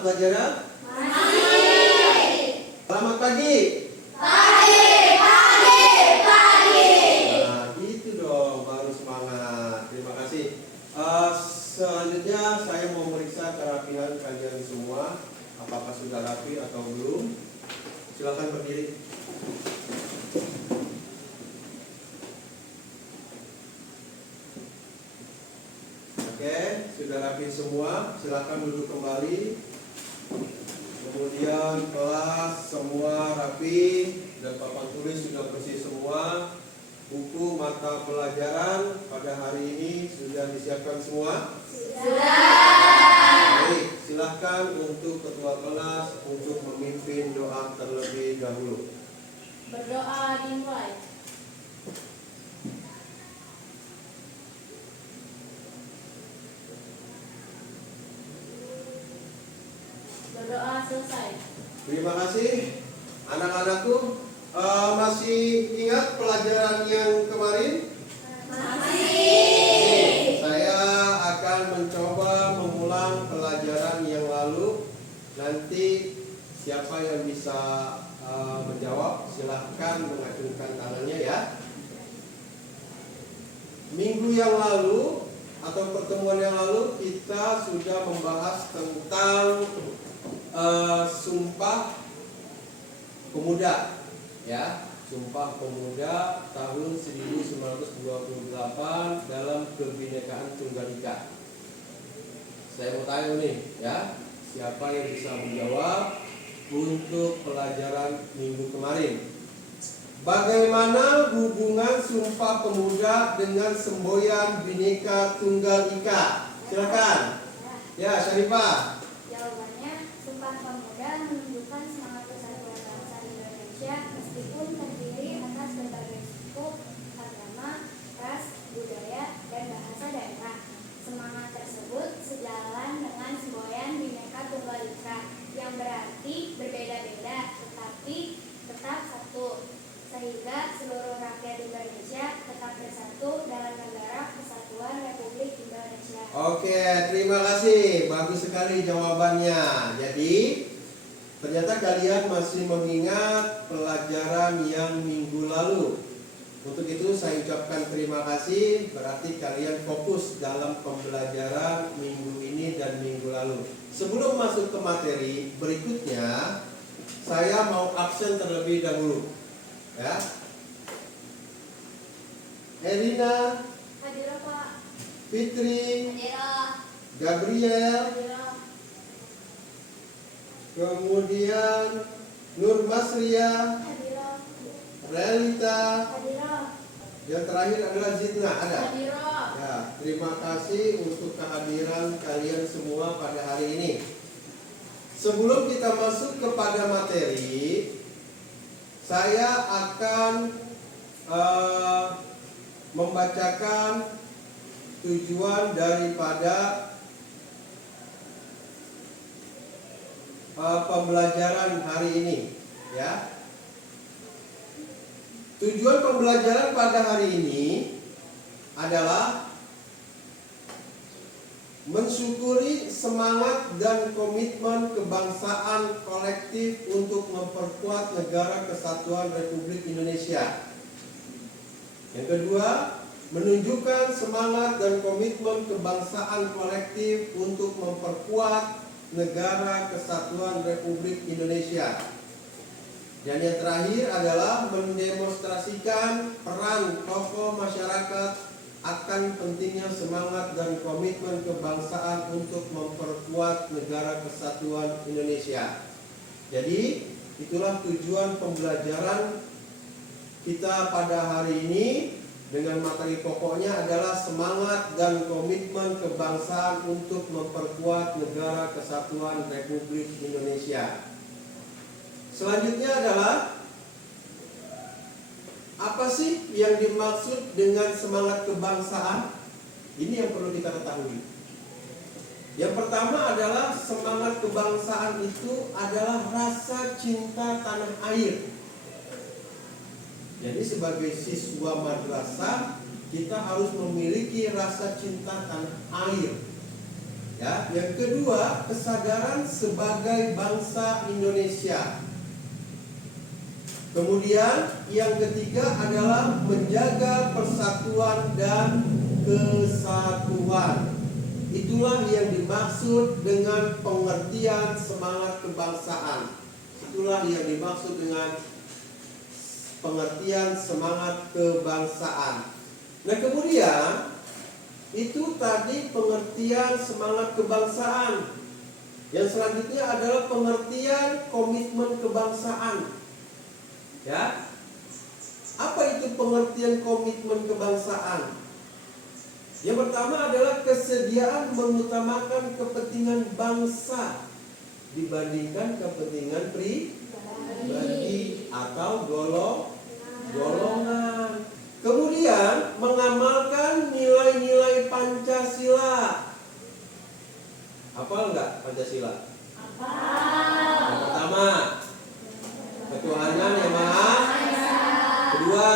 pelajaran? Selamat pagi. Nah, gitu dong, baru semangat. Terima kasih. Selanjutnya saya mau meriksa kerapihan kalian semua. Apakah sudah rapi atau belum? Silakan berdiri. Oke, sudah rapi semua. Silakan duduk kembali. Kemudian kelas semua rapi, dan papan tulis sudah bersih semua. Buku mata pelajaran pada hari ini sudah disiapkan semua? Baik, silahkan untuk ketua kelas untuk memimpin doa terlebih dahulu. Berdoa dimulai. Berdoa selesai. Terima kasih anak-anakku. Masih ingat pelajaran yang kemarin? Masih. Saya akan mencoba mengulang pelajaran yang lalu. Nanti siapa yang bisa menjawab silahkan mengacungkan tangannya ya. Minggu yang lalu atau pertemuan yang lalu kita sudah membahas tentang Sumpah Pemuda ya, Sumpah Pemuda tahun 1928 dalam Kebinekaan Tunggal Ika. Saya mau tanya nih ya, siapa yang bisa menjawab untuk pelajaran minggu kemarin? Bagaimana hubungan Sumpah Pemuda dengan semboyan Bhinneka Tunggal Ika? Silakan. Ya, Syarifah. Jawabannya, Sumpah Pemuda menunjukkan semangat persatuan bangsa Indonesia meskipun terdiri atas berbagai suku, agama, ras, budaya, dan bahasa daerah. Semangat tersebut sejalan dengan semboyan Bhinneka Tunggal Ika yang berarti berbeda-beda tetapi tetap satu, sehingga seluruh rakyat Indonesia tetap bersatu dalam negara Kesatuan Republik Indonesia. Oke, terima kasih. Bagus sekali jawabannya. Jadi, ternyata kalian masih mengingat pelajaran yang minggu lalu. Untuk itu saya ucapkan terima kasih. Berarti kalian fokus dalam pembelajaran minggu ini dan minggu lalu. Sebelum masuk ke materi berikutnya, saya mau absen terlebih dahulu. Ya. Elina, Hadir Pak. Fitri, Hadir. Gabriel, kemudian Nur Masria, Hadir. Relita, Hadir. yang terakhir adalah Zidna. Ada? Hadiro. Ya, terima kasih untuk kehadiran kalian semua pada hari ini. Sebelum kita masuk kepada materi, saya akan membacakan tujuan daripada pembelajaran hari ini ya. Tujuan pembelajaran pada hari ini adalah mensyukuri semangat dan komitmen kebangsaan kolektif untuk memperkuat negara kesatuan Republik Indonesia. Yang kedua, menunjukkan semangat dan komitmen kebangsaan kolektif untuk memperkuat negara kesatuan Republik Indonesia. Dan yang terakhir adalah mendemonstrasikan peran tokoh masyarakat akan pentingnya semangat dan komitmen kebangsaan untuk memperkuat negara kesatuan Indonesia. Jadi, itulah tujuan pembelajaran kita pada hari ini. Dengan materi pokoknya adalah semangat dan komitmen kebangsaan untuk memperkuat negara kesatuan Republik Indonesia. Selanjutnya adalah apa sih yang dimaksud dengan semangat kebangsaan? Ini yang perlu kita ketahui. Yang pertama adalah semangat kebangsaan itu adalah rasa cinta tanah air. Jadi sebagai siswa madrasah kita harus memiliki rasa cinta tanah air. Ya, yang kedua, kesadaran sebagai bangsa Indonesia. Kemudian yang ketiga adalah menjaga persatuan dan kesatuan. Itulah yang dimaksud dengan pengertian semangat kebangsaan. Itulah yang dimaksud dengan pengertian semangat kebangsaan. Nah, kemudian itu tadi pengertian semangat kebangsaan. Yang selanjutnya adalah pengertian komitmen kebangsaan. Ya. Apa itu pengertian komitmen kebangsaan? Yang pertama adalah kesediaan mengutamakan kepentingan bangsa dibandingkan kepentingan pribadi atau golongan. Kemudian mengamalkan nilai-nilai Pancasila. Hafal nggak Pancasila? Yang pertama, ketuhanan yang maha. Kedua,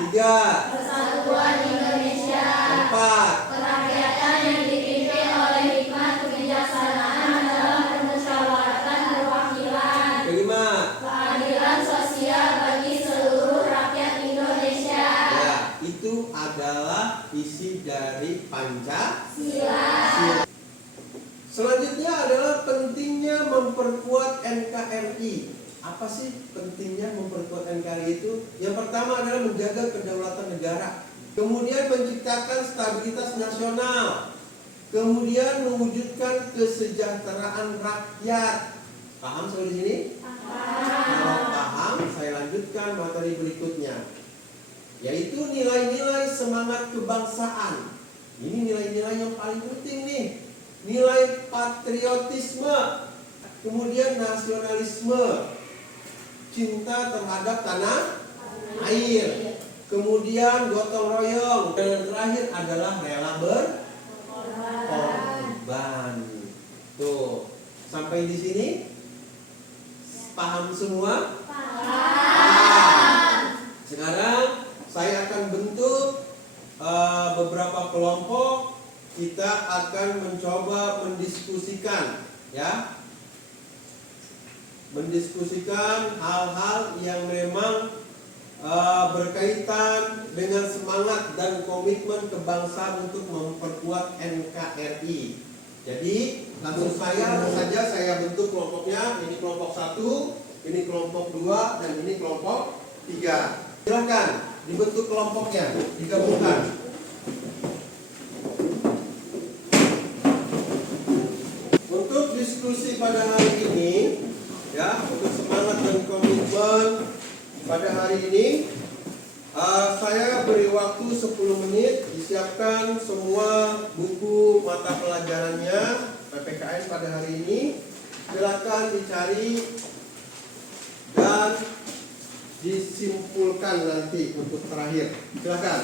tiga, Persatuan Indonesia. empat, Kerakyatan yang dipimpin oleh hikmat kebijaksanaan dalam permusyawaratan perwakilan. kelima. Keadilan sosial bagi seluruh rakyat Indonesia. Ya, itu adalah isi dari Pancasila. Selanjutnya adalah pentingnya memperkuat NKRI. Apa sih pentingnya memperkuat NKRI itu? Yang pertama adalah menjaga kedaulatan negara. Kemudian menciptakan stabilitas nasional. Kemudian mewujudkan kesejahteraan rakyat. Paham sampai di sini? Kalau paham, saya lanjutkan materi berikutnya, yaitu nilai-nilai semangat kebangsaan. Ini nilai-nilai yang paling penting nih. Nilai patriotisme, kemudian nasionalisme, cinta terhadap tanah air, kemudian gotong royong, dan yang terakhir adalah rela berkorban. Tuh, sampai di sini paham semua? Sekarang saya akan bentuk beberapa kelompok. Kita akan mencoba mendiskusikan, ya, mendiskusikan hal-hal yang memang berkaitan dengan semangat dan komitmen kebangsaan untuk memperkuat NKRI. Jadi langsung saja saya bentuk kelompoknya. Ini kelompok 1, ini kelompok 2, dan ini kelompok 3. Silakan dibentuk kelompoknya, digabungkan. Untuk diskusi pada hari ini, ya, untuk semangat dan komitmen pada hari ini, saya beri waktu 10 menit. Disiapkan semua buku mata pelajarannya PPKN pada hari ini. Silakan dicari dan disimpulkan nanti untuk terakhir. Silakan.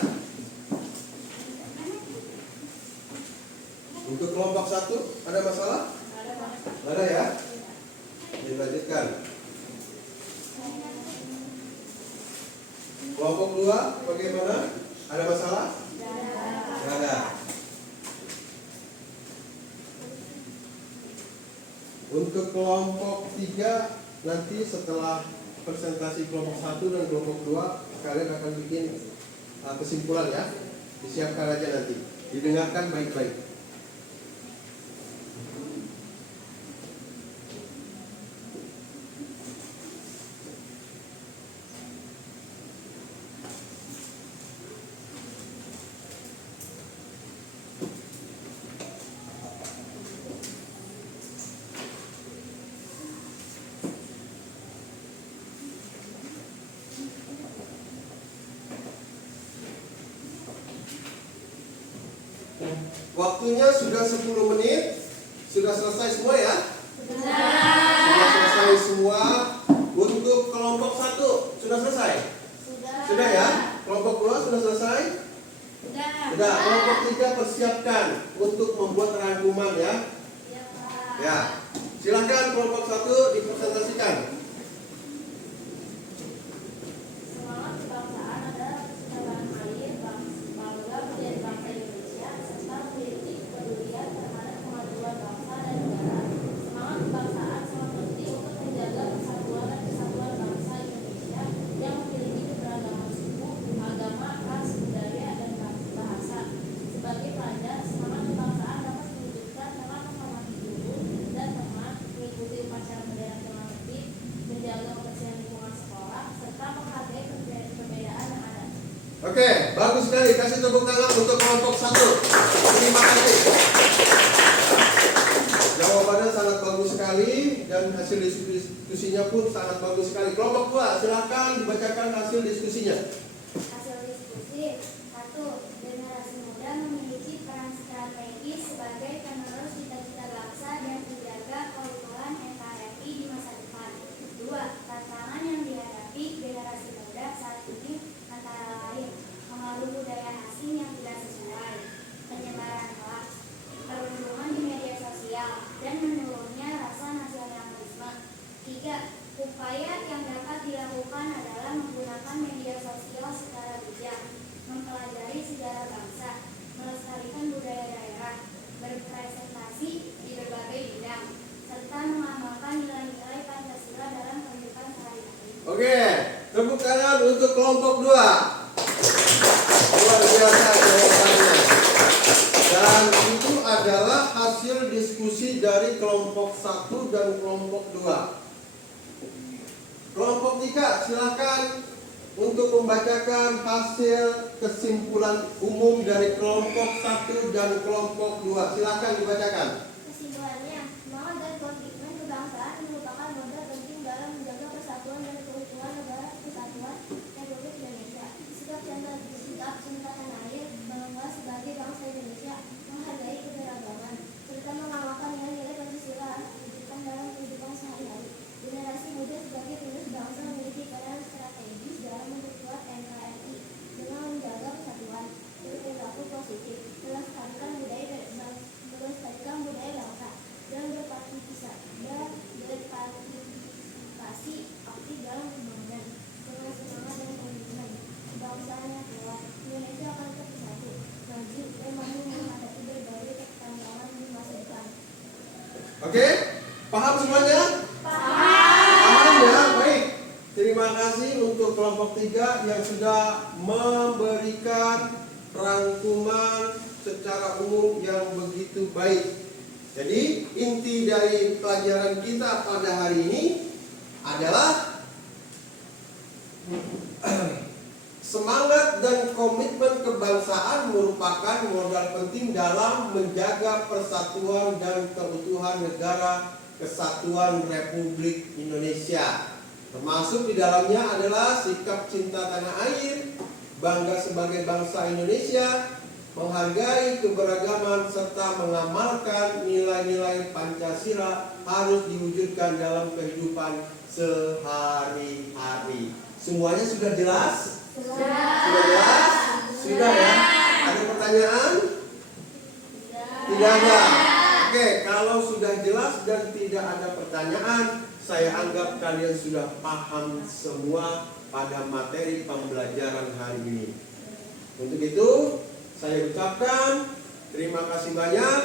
Untuk kelompok 1 ada masalah? Ada ya? Dilanjutkan. Kelompok 2 bagaimana? Ada masalah? Tidak ada. Untuk kelompok 3 nanti setelah presentasi kelompok 1 dan kelompok 2 kalian akan bikin kesimpulan, ya. Disiapkan aja nanti. Didengarkan baik-baik. Waktunya sudah 10 menit. Sudah selesai semua, ya? Sudah selesai semua. Untuk kelompok 1 sudah selesai? Sudah, ya? Kelompok 2 sudah selesai? Sudah. Kelompok 3 persiapkan untuk membuat rangkuman, ya? Ya. Silakan kelompok 1 dipresentasikan. Semangat kebangsaan adalah kecintaan air, bangga menjadi bangsa Indonesia, Oke, bagus sekali. Kasih tepuk tangan untuk kelompok 1. Terima kasih. Jawabannya sangat bagus sekali dan hasil diskusinya pun sangat bagus sekali. Kelompok 2, silakan dibacakan hasil diskusinya. Hasil diskusi 1. Generasi muda memiliki peran strategis sebagai penerus cita-cita bangsa dan menjaga keutuhan NKRI di masa depan. 2. Tantangan yang dihadapi generasi muda saat ini antara lain pengaruh budaya asing yang tidak sesuai, penyebaran hoax, perundungan di media sosial, dan menurunnya rasa nasionalisme. 3. Upaya yang dapat dilakukan adalah menggunakan media sosial secara bijak, mempelajari sejarah bangsa, melestarikan budaya daerah, berpresentasi di berbagai bidang, serta mengamalkan nilai-nilai Pancasila dalam kehidupan sehari-hari. Oke, tepuk tangan untuk kelompok 2. Luar biasa jawabannya. Dan itu adalah hasil diskusi dari kelompok 1 dan kelompok 2. Kelompok 3, silakan untuk membacakan hasil kesimpulan umum dari kelompok 1 dan kelompok 2. Silakan dibacakan. Kesimpulannya, semangat dan komitmen kebangsaan merupakan modal penting dalam menjaga persatuan dan keutuhan negara kesatuan Republik Indonesia. Sikap cinta tanah air, bangga sebagai bangsa Indonesia, menghargai keberagaman, serta mengamalkan nilai-nilai Pancasila diwujudkan dalam kehidupan sehari-hari. Generasi muda sebagai penerus bangsa memiliki peran strategis dalam memperkuat NKRI dengan menjaga persatuan, berperilaku positif, melestarikan budaya bangsa, dan berpartisipasi aktif dalam pembangunan. Dengan semangat dan komitmen kebangsaan yang kuat, Indonesia akan tetap bersatu, maju, dan mampu menghadapi berbagai tantangan di masa depan. Oke, paham semuanya? Paham ya, baik. Terima kasih untuk kelompok 3 yang sudah memberikan rangkuman secara umum yang begitu baik. Jadi inti dari pelajaran kita pada hari ini adalah semangat dan komitmen kebangsaan merupakan modal penting dalam menjaga persatuan dan keutuhan negara kesatuan Republik Indonesia. Termasuk di dalamnya adalah sikap cinta tanah air, bangga sebagai bangsa Indonesia, menghargai keberagaman serta mengamalkan nilai-nilai Pancasila harus diwujudkan dalam kehidupan sehari-hari. Semuanya sudah jelas? Sudah jelas? Sudah ya? Ada pertanyaan? Tidak ada. Oke, kalau sudah jelas dan tidak ada pertanyaan, saya anggap kalian sudah paham semua pada materi pembelajaran hari ini. Untuk itu, saya ucapkan terima kasih banyak.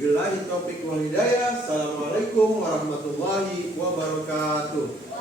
Billahi taufiq wal hidayah. Assalamualaikum warahmatullahi wabarakatuh.